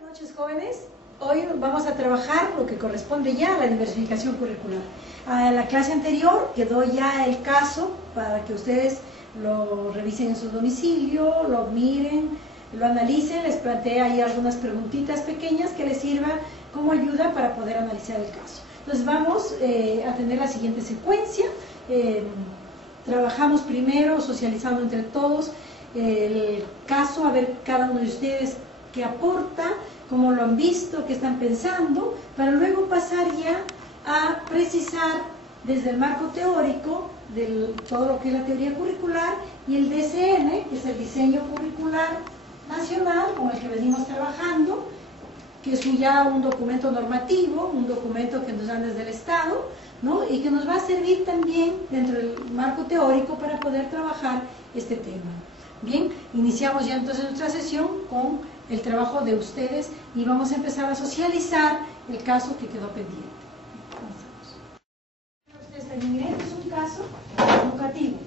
Buenas noches, jóvenes. Hoy vamos a trabajar lo que corresponde ya a la diversificación curricular. A la clase anterior quedó ya el caso para que ustedes lo revisen en su domicilio, lo miren, lo analicen. Les planteé ahí algunas preguntitas pequeñas que les sirvan como ayuda para poder analizar el caso. Entonces vamos a tener la siguiente secuencia. Trabajamos primero socializando entre todos el caso, a ver cada uno de ustedes qué aporta, cómo lo han visto, qué están pensando, para luego pasar ya a precisar desde el marco teórico de todo lo que es la teoría curricular y el DCN, que es el diseño curricular nacional con el que venimos trabajando, que es ya un documento normativo, un documento que nos dan desde el Estado, ¿no? Y que nos va a servir también dentro del marco teórico para poder trabajar este tema. Bien, iniciamos ya entonces nuestra sesión con el trabajo de ustedes y vamos a empezar a socializar el caso que quedó pendiente. Ustedes también ven, es un caso educativo.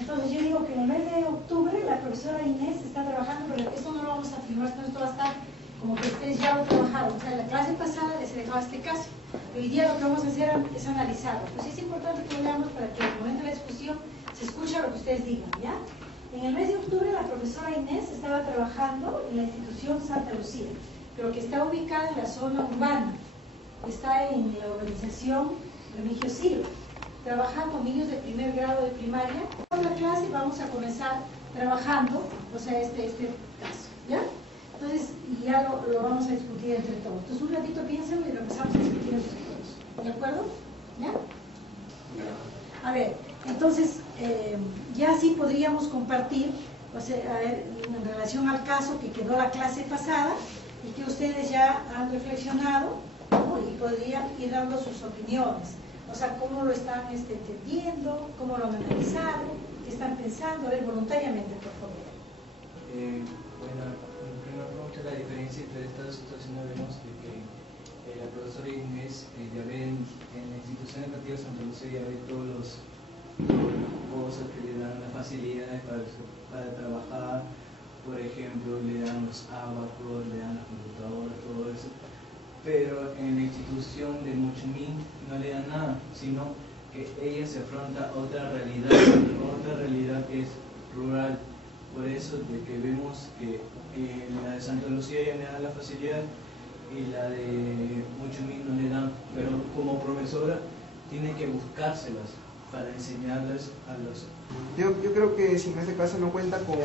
Entonces yo digo que en el mes de octubre la profesora Inés está trabajando, pero esto no lo vamos a firmar, esto va a estar como que ustedes ya lo trabajaron. O sea, en la clase pasada les he dejado este caso. Hoy día lo que vamos a hacer es analizarlo. Pues es importante que lo veamos para que en el momento de la discusión se escuche lo que ustedes digan, ¿ya? En el mes de octubre la profesora Inés estaba trabajando en la institución Santa Lucía, pero que está ubicada en la zona urbana, está en la organización Remigio Silva. Trabaja con niños de primer grado de primaria. En la clase vamos a comenzar trabajando, o sea, este caso, ¿ya? Entonces, ya lo vamos a discutir entre todos. Entonces, un ratito piénsenlo y lo empezamos a discutir entre todos. ¿De acuerdo? ¿Ya? A ver, entonces, ya sí podríamos compartir, o sea, a ver, en relación al caso que quedó la clase pasada y que ustedes ya han reflexionado, ¿no? Y podrían ir dando sus opiniones. O sea, cómo lo están entendiendo, cómo lo han analizado, qué están pensando. A ver, voluntariamente, por favor. Bueno, en primer lugar, la diferencia entre estas situaciones vemos de que la profesora Inés ya ve en la institución educativa Santa Lucía, ya ve todas las cosas que le dan las facilidades para trabajar. Por ejemplo, le dan los abacos, le dan las computadoras, todo eso. Pero en la institución de Muchumín no le dan nada, sino que ella se afronta a otra realidad que es rural. Por eso de que vemos que la de Santa Lucía ya le dan la facilidad y la de Muchumín no le dan, pero como profesora tiene que buscárselas para enseñarles a los... Yo creo que si en este caso no cuenta con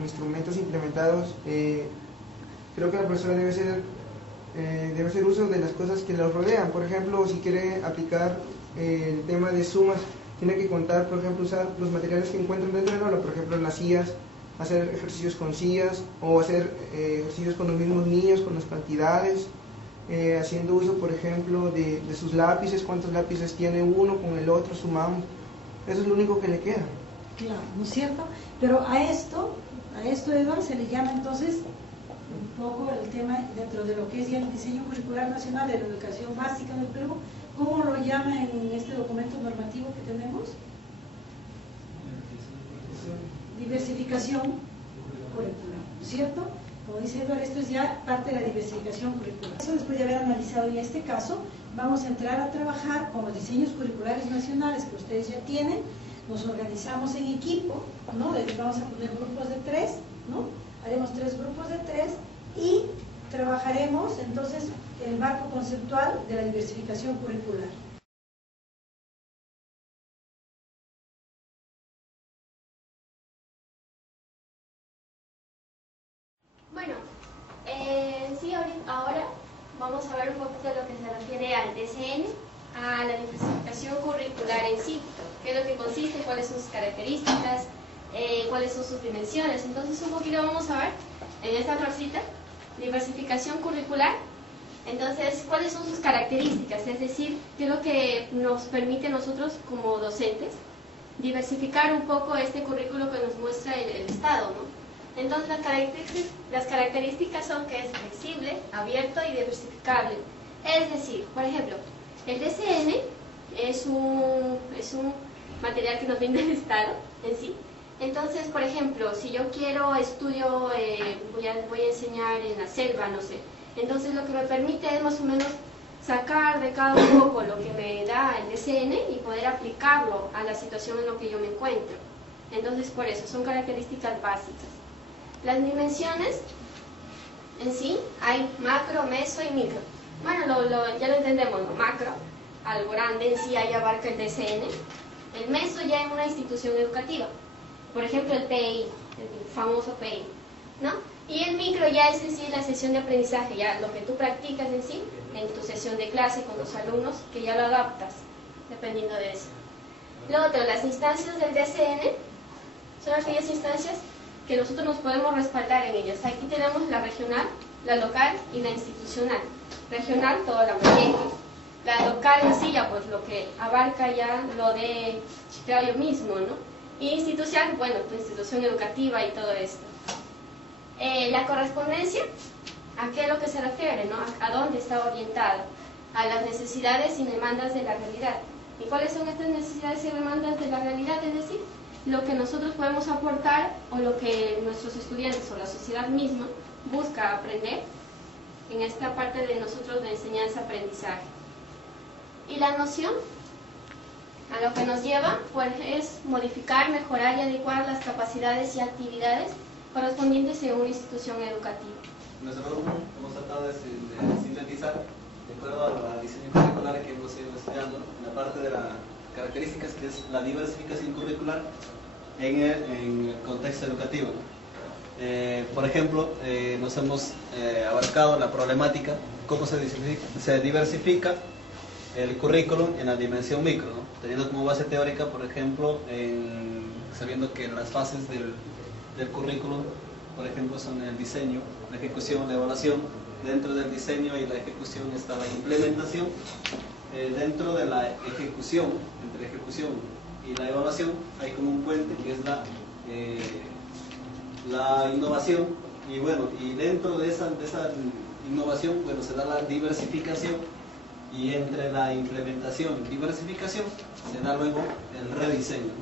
instrumentos implementados, creo que la profesora debe hacer uso de las cosas que los rodean. Por ejemplo, si quiere aplicar el tema de sumas, tiene que contar, por ejemplo, usar los materiales que encuentran dentro del aula, por ejemplo, las sillas, hacer ejercicios con sillas o hacer ejercicios con los mismos niños, con las cantidades, haciendo uso, por ejemplo, de sus lápices, cuántos lápices tiene uno, con el otro sumamos. Eso es lo único que le queda. Claro, ¿no es cierto? Pero a esto, Eduardo, se le llama entonces un poco el tema dentro de lo que es ya el diseño curricular nacional de la educación básica del Perú. ¿Cómo lo llama en este documento normativo que tenemos? Diversificación curricular, ¿cierto? Como dice Eduardo, esto es ya parte de la diversificación curricular. Eso, después de haber analizado ya este caso, vamos a entrar a trabajar con los diseños curriculares nacionales que ustedes ya tienen. Nos organizamos en equipo, ¿no? Vamos a poner grupos de 3, ¿no? Haremos 3 grupos de 3 y trabajaremos entonces el marco conceptual de la diversificación curricular. Bueno, sí, ahora vamos a ver un poquito de lo que se refiere al DCN, a la diversificación curricular en sí, qué es lo que consiste, cuáles son sus características, cuáles son sus dimensiones. Entonces un poquito vamos a ver en esta florcita, diversificación curricular. Entonces, ¿cuáles son sus características? Es decir, qué es lo que nos permite a nosotros como docentes diversificar un poco este currículo que nos muestra el Estado, ¿no? Entonces las características son que es flexible, abierto y diversificable. Es decir, por ejemplo, el DCN es un material que nos brinda el Estado en sí. Entonces, por ejemplo, si yo estudio, voy a enseñar en la selva, no sé, Entonces lo que me permite es más o menos sacar de cada un poco lo que me da el DCN y poder aplicarlo a la situación en la que yo me encuentro. Entonces por eso, son características básicas. Las dimensiones en sí, hay macro, meso y micro. Bueno, ya lo entendemos, lo macro, algo grande en sí, ahí abarca el DCN. El meso ya en una institución educativa, por ejemplo el PI, el famoso PI, ¿no? Y el micro ya es en sí la sesión de aprendizaje, ya lo que tú practicas en sí, en tu sesión de clase con los alumnos, que ya lo adaptas, dependiendo de eso. Lo otro, las instancias del DCN, son aquellas instancias que nosotros nos podemos respaldar en ellas. Aquí tenemos la regional, la local y la institucional. Regional, toda la Mayeque. La local en sí, ya pues lo que abarca ya lo de Chiclayo mismo, ¿no? Y institucional, bueno, tu institución educativa y todo esto. La correspondencia, ¿a qué es lo que se refiere, no? ¿A dónde está orientada? A las necesidades y demandas de la realidad. ¿Y cuáles son estas necesidades y demandas de la realidad? Es decir, lo que nosotros podemos aportar o lo que nuestros estudiantes o la sociedad misma busca aprender en esta parte de nosotros de enseñanza-aprendizaje. Y la noción a lo que nos lleva pues, es modificar, mejorar y adecuar las capacidades y actividades correspondientes en una institución educativa. Nuestro grupo hemos tratado de sintetizar de acuerdo al diseño curricular que hemos ido estudiando en la parte de las características que es la diversificación curricular en el contexto educativo. Por ejemplo, nos hemos abarcado la problemática, cómo se diversifica el currículum en la dimensión micro, ¿no? Teniendo como base teórica, por ejemplo, sabiendo que las fases del currículum, por ejemplo, son el diseño, la ejecución, la evaluación. Dentro del diseño y la ejecución está la implementación. Dentro de la ejecución, entre la ejecución y la evaluación, hay como un puente que es la innovación. Y bueno, y dentro de esa innovación, bueno, se da la diversificación. Y entre la implementación y diversificación se da luego el rediseño.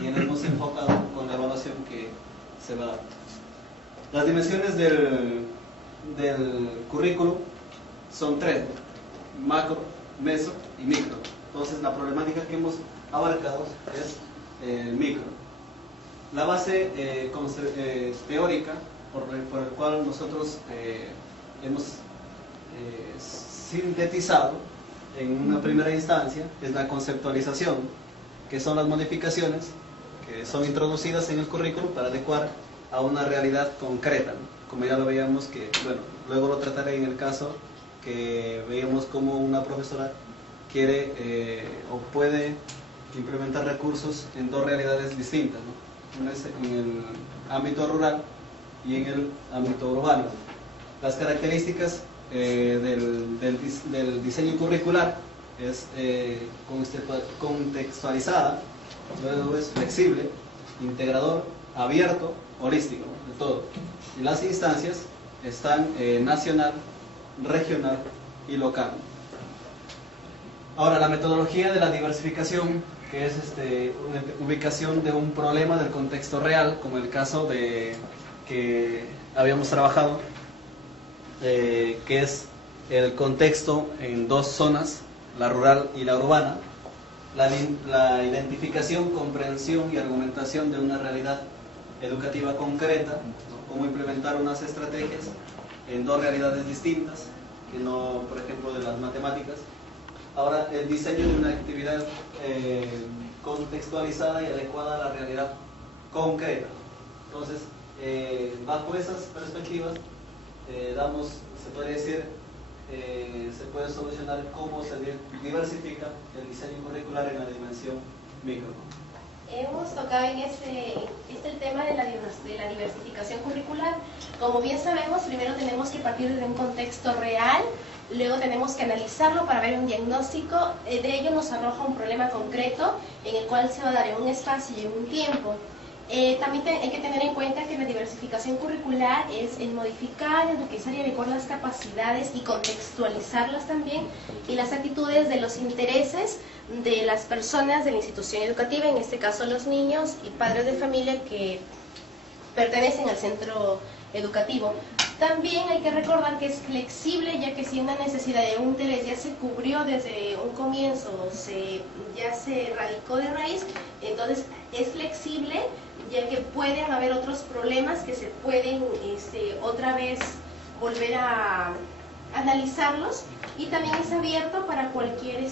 Y hemos enfocado con la evaluación que se va a dar. Las dimensiones del currículum son tres: macro, meso y micro. Entonces la problemática que hemos abarcado es el micro. La base teórica por el cual nosotros hemos sintetizado en una primera instancia es la conceptualización, que son las modificaciones que son introducidas en el currículum para adecuar a una realidad concreta, ¿no? Como ya lo veíamos, que bueno, luego lo trataré en el caso que veíamos como una profesora quiere o puede implementar recursos en dos realidades distintas, ¿no? Una es en el ámbito rural y en el ámbito urbano. Las características del diseño curricular es contextualizada, luego es flexible, integrador, abierto, holístico, de todo. Y las instancias están nacional, regional y local. Ahora, la metodología de la diversificación, que es una ubicación de un problema del contexto real, como el caso que habíamos trabajado, que es el contexto en dos zonas, la rural y la urbana, la identificación, comprensión y argumentación de una realidad educativa concreta, ¿no? Cómo implementar unas estrategias en dos realidades distintas, que no, por ejemplo, de las matemáticas. Ahora, el diseño de una actividad contextualizada y adecuada a la realidad concreta. Entonces, bajo esas perspectivas, se podría decir, se puede solucionar cómo se diversifica el diseño curricular en la dimensión micro. Hemos tocado en el tema de la diversificación curricular. Como bien sabemos, primero tenemos que partir de un contexto real, luego tenemos que analizarlo para ver un diagnóstico, de ello nos arroja un problema concreto en el cual se va a dar en un espacio y en un tiempo. También hay que tener en cuenta que la diversificación curricular es el modificar, enriquecer y adecuar las capacidades y contextualizarlas también, y las actitudes de los intereses de las personas de la institución educativa, en este caso los niños y padres de familia que pertenecen al centro educativo. También hay que recordar que es flexible, ya que si una necesidad de un interés ya se cubrió desde un comienzo, ya se radicó de raíz, entonces es flexible, ya que pueden haber otros problemas que se pueden otra vez volver a analizarlos, y también es abierto para cualquier